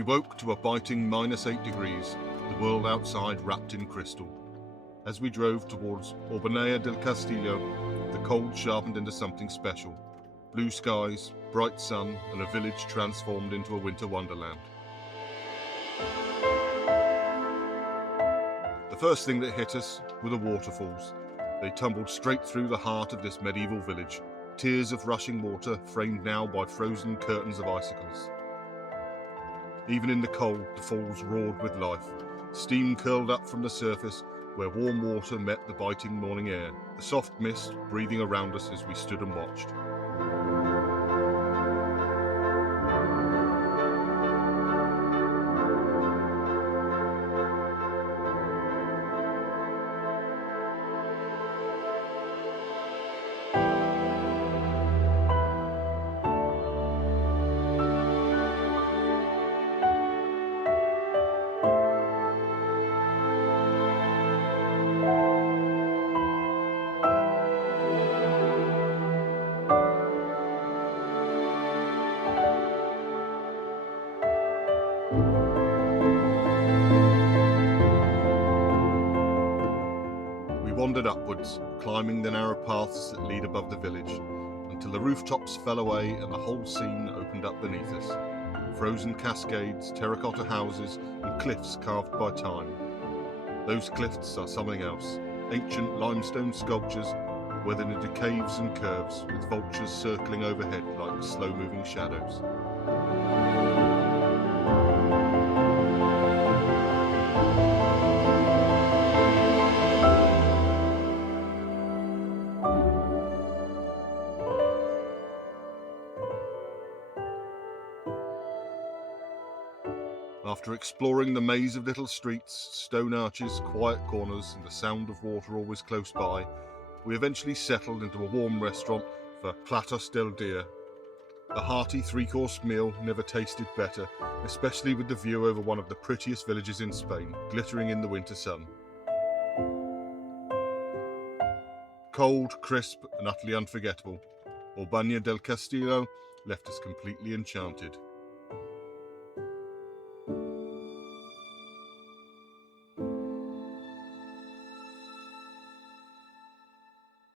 We woke to a biting -8 degrees, the world outside wrapped in crystal. As we drove towards Orbaneja del Castillo, the cold sharpened into something special. Blue skies, bright sun, and a village transformed into a winter wonderland. The first thing that hit us were the waterfalls. They tumbled straight through the heart of this medieval village, tears of rushing water framed now by frozen curtains of icicles. Even in the cold, the falls roared with life. Steam curled up from the surface where warm water met the biting morning air, a soft mist breathing around us as we stood and watched. We wandered upwards, climbing the narrow paths that lead above the village, until the rooftops fell away and the whole scene opened up beneath us. Frozen cascades, terracotta houses, and cliffs carved by time. Those cliffs are something else. Ancient limestone sculptures weathered into caves and curves, with vultures circling overhead like slow-moving shadows. After exploring the maze of little streets, stone arches, quiet corners, and the sound of water always close by, we eventually settled into a warm restaurant for Platos del Día. A hearty three-course meal never tasted better, especially with the view over one of the prettiest villages in Spain, glittering in the winter sun. Cold, crisp, and utterly unforgettable, Orbaneja del Castillo left us completely enchanted.